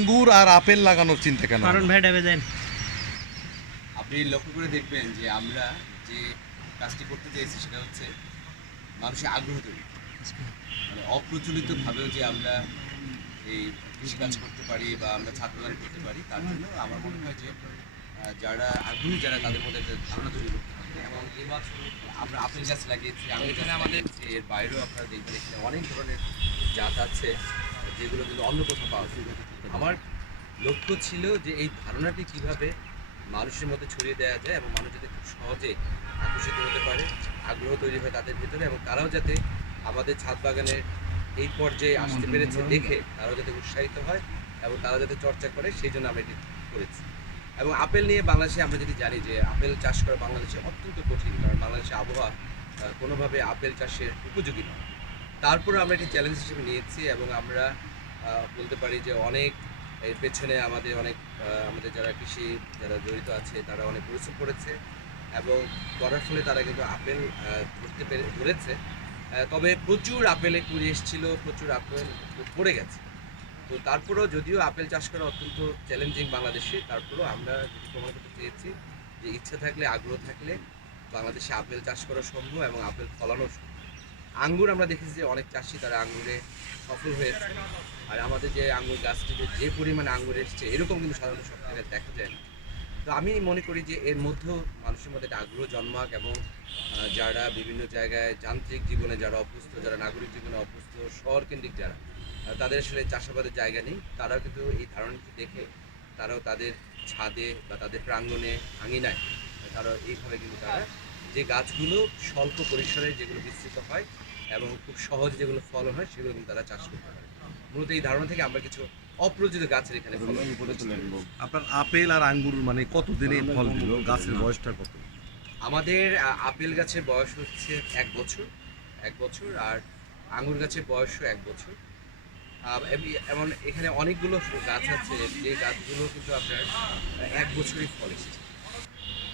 আঙ্গুর আর আপেল লাগানোর চিন্তা কেন? কারণ ভাই ডাবে দেন। আপনি লক্ষ্য করে দেখবেন যে আমরা যে কাজটি করতে চেয়েছি সেটা হচ্ছে মানুষের আগ্রহ তৈরি, মানে অপ্রচলিতভাবেও যে আমরা এই কৃষিকাজ করতে পারি বা আমরা ছাদ বাগান করতে পারি, তার জন্য আমার মনে হয় যে যারা আগ্রহী যারা তাদের মধ্যে একটা ধারণা তৈরি করতে হবে। এবং এবছর আমরা আপেল গাছ লাগিয়েছি, আমের গাছ আমাদের এর বাইরেও আপনারা দেখবেন এখানে অনেক ধরনের জাত আছে যেগুলো কিন্তু অন্য কোথাও পাওয়া যায় না। আমার লক্ষ্য ছিল যে এই ধারণাটি কিভাবে মানুষের মধ্যে ছড়িয়ে দেওয়া যায় এবং মানুষ যাতে খুব সহজে আকর্ষিত হতে পারে, আগ্রহ তৈরি হয় তাদের ভিতরে, এবং তারাও যাতে আমাদের ছাদ বাগানের এই পর্যায়ে আসতে পেরেছে দেখে তারাও যাতে উৎসাহিত হয় এবং তারা যাতে চর্চা করে, সেই জন্য আমরা এটি করেছি। এবং আপেল নিয়ে বাংলাদেশে আমরা যদি জানি যে আপেল চাষ করা বাংলাদেশে অত্যন্ত কঠিন, কারণ বাংলাদেশের আবহাওয়া কোনোভাবে আপেল চাষের উপযোগী নয়। তারপরে আমরা এটি চ্যালেঞ্জ হিসেবে নিয়েছি এবং আমরা বলতে পারি যে অনেক এর পেছনে আমাদের অনেক আমাদের যারা কৃষি যারা জড়িত আছে তারা অনেক পরিশ্রম করেছে এবং করার ফলে তারা কিন্তু আপেল ধরেছে। তবে প্রচুর আপেলে কুড়ি এসেছিল, প্রচুর আপেল পড়ে গেছে। তো তারপরেও যদিও আপেল চাষ করা অত্যন্ত চ্যালেঞ্জিং বাংলাদেশে, তারপরেও আমরা যেটি প্রমাণ করতে চেয়েছি যে ইচ্ছা থাকলে আগ্রহ থাকলে বাংলাদেশে আপেল চাষ করা সম্ভব এবং আপেল ফলানো সম্ভব। আঙ্গুর আমরা দেখেছি যে অনেক চাষি তারা আঙ্গুরে সফল হয়েছে, আর আমাদের যে আঙ্গুর গাছটিতে যে পরিমাণে আঙ্গুর এসছে এরকম কিন্তু সাধারণত সব জায়গায় দেখা যায় না। তো আমি মনে করি যে এর মধ্যেও মানুষের মধ্যে একটা আগ্রহ জন্মাক এবং যারা বিভিন্ন জায়গায় যান্ত্রিক জীবনে যারা অভ্যস্ত, যারা নাগরিক জীবনে অভ্যস্ত, শহর কেন্দ্রিক যারা তাদের আসলে চাষাবাদের জায়গা নেই, তারাও কিন্তু এই ধারণাটি দেখে তারাও তাদের ছাদে বা তাদের প্রাঙ্গণে আঙিনায় তারা এইভাবে কিন্তু তারা যে গাছগুলো স্বল্প পরিসরে যেগুলো বিস্তৃত হয় এবং খুব সহজ যেগুলো ফলন হয় সেগুলো কিন্তু তারা চাষ করতে পারে। মূলত এই ধারণা থেকে আমরা কিছু অপ্রযোজিত গাছের এখানে আপনার আপেল আর আঙ্গুর মানে কত দিনে ফল দিল? গাছের বয়সটা কত? আমাদের আপেল গাছের বয়স হচ্ছে 1 বছর, আর আঙ্গুর গাছের বয়সও 1 বছর। এমন এখানে অনেকগুলো গাছ আছে যে গাছগুলো কিন্তু আপনার 1 বছরই ফল এসেছে।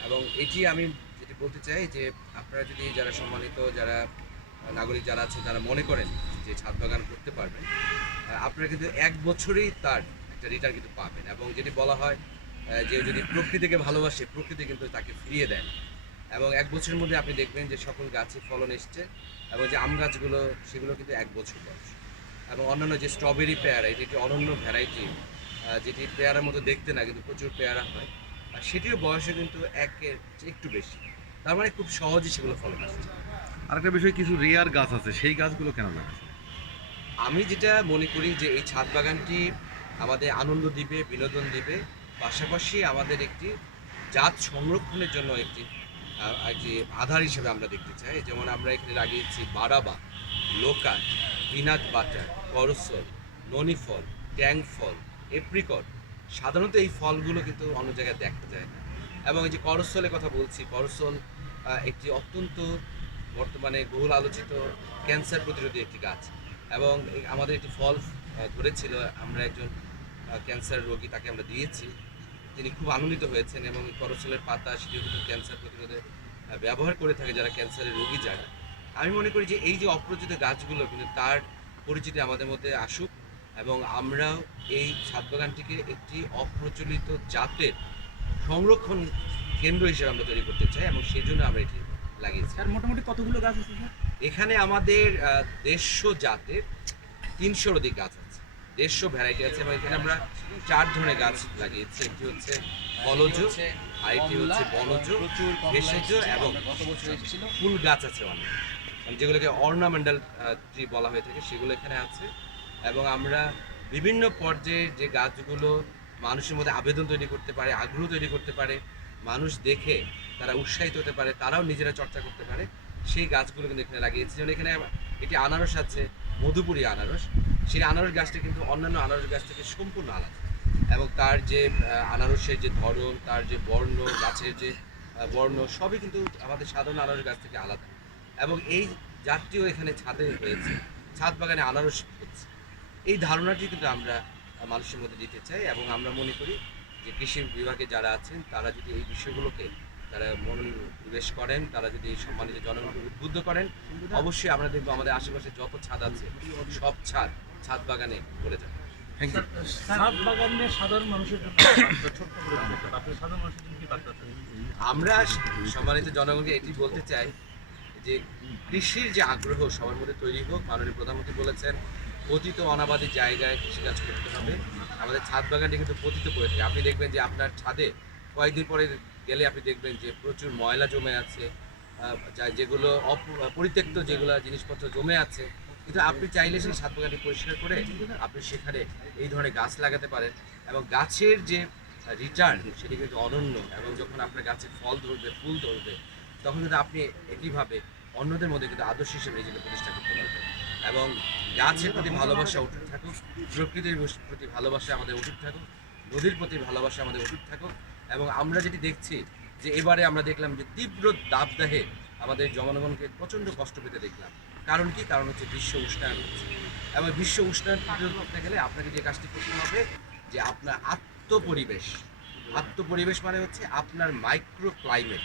এবং এটি আমি যেটি বলতে চাই যে আপনারা যদি যারা সম্মানিত যারা নাগরিক যারা আছে তারা মনে করেন যে ছাদ বাগান করতে পারবেন, আপনারা কিন্তু 1 বছরেই তার একটা রিটার্ন কিন্তু পাবেন। এবং যেটি বলা হয় যে যদি প্রকৃতিকে ভালোবাসে প্রকৃতি কিন্তু তাকে ফিরিয়ে দেয়, এবং 1 বছরের মধ্যে আপনি দেখবেন যে সকল গাছে ফলন এসছে এবং যে আম গাছগুলো সেগুলো কিন্তু 1 বছর বয়স। এবং অন্যান্য যে স্ট্রবেরি পেয়ারা, এটি একটি অনন্য ভ্যারাইটি যেটি পেয়ারার মতো দেখতে না কিন্তু প্রচুর পেয়ারা হয়, আর সেটির বয়সে কিন্তু একের চেয়ে একটু বেশি, তার মানে খুব সহজেই সেগুলো ফলন আসছে। আরেকটা বিষয়, কিছু রেয়ার গাছ আছে, সেই গাছগুলো কেন লাগাচ্ছে? আমি যেটা মনে করি যে এই ছাদ বাগানটি আমাদের আনন্দ দিবে, বিনোদন দিবে, পাশাপাশি আমাদের একটি জাত সংরক্ষণের জন্য একটি আধার হিসেবে আমরা দেখতে চাই। যেমন আমরা এখানে লাগিয়েছি বারাবা, লোকাল, পিনাট বাটার, করসল, ননি ফল, ট্যাং ফল, এপ্রিকট। সাধারণত এই ফলগুলো কিন্তু অন্য জায়গায় দেখা যায় না। এবং এই যে করসলের কথা বলছি, করসল একটি অত্যন্ত বর্তমানে বহুল আলোচিত ক্যান্সার প্রতিরোধী একটি গাছ, এবং আমাদের একটি ফল ধরেছিল, আমরা একজন ক্যান্সার রোগী তাকে আমরা দিয়েছি, তিনি খুব আনন্দিত হয়েছেন। এবং করসলের পাতা সেটিও কিন্তু ক্যান্সার প্রতিরোধে ব্যবহার করে থাকে যারা ক্যান্সারের রোগী যারা। আমি মনে করি যে এই যে অপ্রচলিত গাছগুলো কিন্তু তার পরিচিতি আমাদের মধ্যে আসুক এবং আমরাও এই ছাদ বাগানটিকে একটি অপ্রচলিত জাতের সংরক্ষণ কেন্দ্র হিসেবে আমরা তৈরি করতে চাই, এবং সেই জন্য আমরা এটি লাগিয়েছি। স্যার মোটামুটি কতগুলো গাছ আছে স্যার? এখানে আমাদের 150 জাতের 300-র অধিক গাছ আছে, 150 ভ্যারাইটি আছে, এবং এখানে আমরা 4 ধরনের গাছ লাগিয়েছি। একটি হচ্ছে ফলজ, আরেকটি হচ্ছে বনজ, ভেষজ এবং ফুল গাছ আছে অনেক, যেগুলোকে অর্নামেন্টাল ট্রি বলা হয়ে থাকে, সেগুলো এখানে আছে। এবং আমরা বিভিন্ন পর্যায়ে যে গাছগুলো মানুষের মধ্যে আবেদন তৈরি করতে পারে, আগ্রহ তৈরি করতে পারে, মানুষ দেখে তারা উৎসাহিত হতে পারে, তারাও নিজেরা চর্চা করতে পারে, সেই গাছগুলো কিন্তু এখানে লাগিয়েছি। যেমন এখানে একটি আনারস আছে, মধুপুরি আনারস। সেই আনারস গাছটি কিন্তু অন্যান্য আনারস গাছ থেকে সম্পূর্ণ আলাদা, এবং তার যে আনারসের যে ধরন, তার যে বর্ণ, গাছের যে বর্ণ, সবই কিন্তু আমাদের সাধারণ আনারস গাছ থেকে আলাদা। এবং এই জাতটিও এখানে ছাদে হয়েছে, ছাদ বাগানে আনারস হচ্ছে, এই ধারণাটি কিন্তু আমরা মানুষের মধ্যে দিতে চাই। এবং আমরা মনে করি যে কৃষি বিভাগে যারা আছেন তারা যদি এই বিষয়গুলোকে তারা মনোনিবেশ করেন, তারা যদি সম্মানিত জনগণকে উদ্বুদ্ধ করেন, অবশ্যই আমরা দেখবো আমাদের আশেপাশে যত ছাদ আছে সব ছাদ বাগানে ভরে যাবে। Thank you. ছাদ বাগান নিয়ে সাধারণ মানুষের জন্য বার্তা, ছোট্ট করে যদি একটা বার্তা, সাধারণ মানুষের জন্য কি বার্তা আছে? আমরা সম্মানিত জনগণকে এটি বলতে চাই যে কৃষির যে আগ্রহ সবার মধ্যে তৈরি হোক। মাননীয় প্রধানমন্ত্রী বলেছেন পতিত অনাবাদী জায়গায় কৃষিকাজ করতে হবে। আমাদের ছাদ বাগানটি কিন্তু পতিত পড়ে থাকে। আপনি দেখবেন যে আপনার ছাদে কয়েকদিন পরে গেলে আপনি দেখবেন যে প্রচুর ময়লা জমে আছে, যেগুলো পরিত্যক্ত যেগুলো জিনিসপত্র জমে আছে। কিন্তু আপনি চাইলে সেই ছাদ বাগানটি পরিষ্কার করে আপনি সেখানে এই ধরনের গাছ লাগাতে পারেন এবং গাছের যে রিটার্ন সেটি কিন্তু অনন্য। এবং যখন আপনার গাছে ফল ধরবে, ফুল ধরবে, তখন কিন্তু আপনি একইভাবে অন্যদের মধ্যে কিন্তু আদর্শ হিসেবে নিজেকে প্রতিষ্ঠা করতে পারবেন। এবং গাছের প্রতি ভালোবাসা অটুট থাকুক, প্রকৃতির প্রতি ভালোবাসা আমাদের অটুট থাকুক, নদীর প্রতি ভালোবাসা আমাদের অটুট থাকুক। এবং আমরা যেটি দেখছি যে এবারে আমরা দেখলাম যে তীব্র দাবদাহে আমাদের জনগণকে প্রচণ্ড কষ্ট পেতে দেখলাম। কারণ কি? কারণ হচ্ছে বিশ্ব উষ্ণায়ন হচ্ছে। এবং বিশ্ব উষ্ণায়ন প্রতিরোধ করতে গেলে আপনাকে যে কাজটি করতে হবে যে আপনার আত্মপরিবেশ মানে হচ্ছে আপনার মাইক্রো ক্লাইমেট,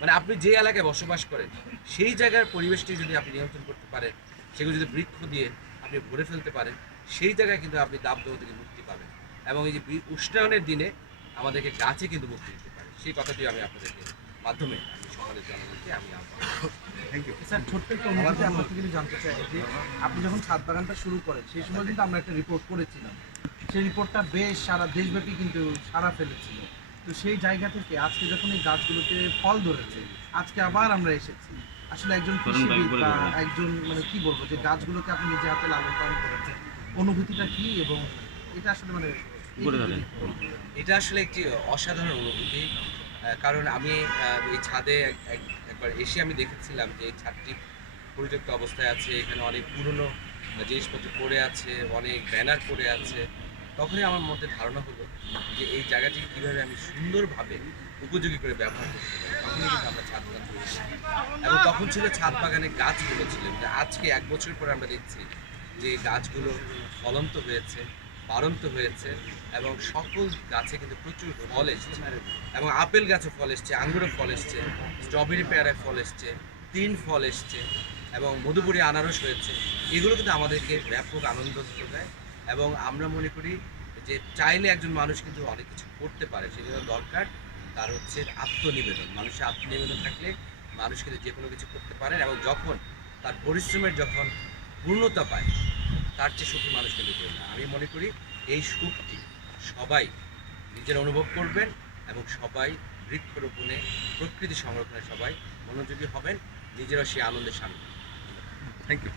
মানে আপনি যে এলাকায় বসবাস করেন সেই জায়গার পরিবেশটি যদি আপনি নিয়ন্ত্রণ করতে পারেন, সেগুলো যদি বৃক্ষ দিয়ে আপনি ভরে ফেলতে পারেন, সেই জায়গায় কিন্তু আপনি দাবদাহ থেকে মুক্তি পাবেন। এবং এই যে উষ্ণায়নের দিনে আমাদেরকে গাছে কিন্তু মুক্তি দিতে পারে, সেই কথাটি আমি আপনাদেরকে মাধ্যমে আমি সমাজের জনগণকে আমি থ্যাংক ইউ। স্যার, ছোট্ট একটা অনুভূতি আপনার থেকে জানতে চাই যে আপনি যখন ছাদ বাগানটা শুরু করেন সেই সময় কিন্তু আমরা একটা রিপোর্ট করেছিলাম। সেই রিপোর্টটা বেশ সারা দেশব্যাপী কিন্তু সাড়া ফেলেছিল। তো সেই জায়গা থেকে আজকে যখন এই গাছগুলোতে ফল ধরেছে, আজকে আবার আমরা এসেছি। আসলে একজন কৃষিবিদ বা একজন মানে কি বলবো, যে গাছগুলোকে আপনি নিজে হাতে লালন পালন করেছেন, অনুভূতিটা কি? এবং এটা আসলে মানে এটা আসলে একটি অসাধারণ অনুভূতি। কারণ আমি এই ছাদে একবার এসে আমি দেখেছিলাম যে এই ছাদটি পরিত্যক্ত অবস্থায় আছে, এখানে অনেক পুরনো জিনিসপত্র পড়ে আছে, অনেক ব্যানার পড়ে আছে। তখনই আমার মধ্যে ধারণা হলো যে এই জায়গাটিকে কীভাবে আমি সুন্দরভাবে উপযোগী করে ব্যবহার করতে পারি। তখনই কিন্তু আমরা ছাদ বাগান করেছি এবং তখন ছিল ছাদ বাগানে গাছগুলো ছিল। যে আজকে 1 বছর পরে আমরা দেখছি যে গাছগুলো ফলন্ত হয়েছে, বাড়ন্ত হয়েছে এবং সকল গাছে কিন্তু প্রচুর ফল এসছে। এবং আপেল গাছে ফল এসছে, আঙ্গুরে ফল এসছে, স্ট্রবেরি পেয়ারায় ফল এসছে, তিন ফল এসছে এবং মধুপুরি আনারস হয়েছে। এগুলো কিন্তু আমাদেরকে ব্যাপক আনন্দ দেয়। এবং আমরা মনে করি যে চাইলে একজন মানুষ কিন্তু অনেক কিছু করতে পারে, সেই জন্য দরকার তার হচ্ছে আত্মনিবেদন। মানুষের আত্মনিবেদন থাকলে মানুষ কিন্তু যে কোনো কিছু করতে পারে এবং যখন তার পরিশ্রমের যখন পূর্ণতা পায়, তার চেয়ে সুখী মানুষ কিন্তু কেউ না। আমি মনে করি এই সুখটি সবাই নিজের অনুভব করবেন এবং সবাই বৃক্ষরোপণে, প্রকৃতি সংরক্ষণে সবাই মনোযোগী হবেন, নিজেরা সেই আনন্দের সামিল। Thank you.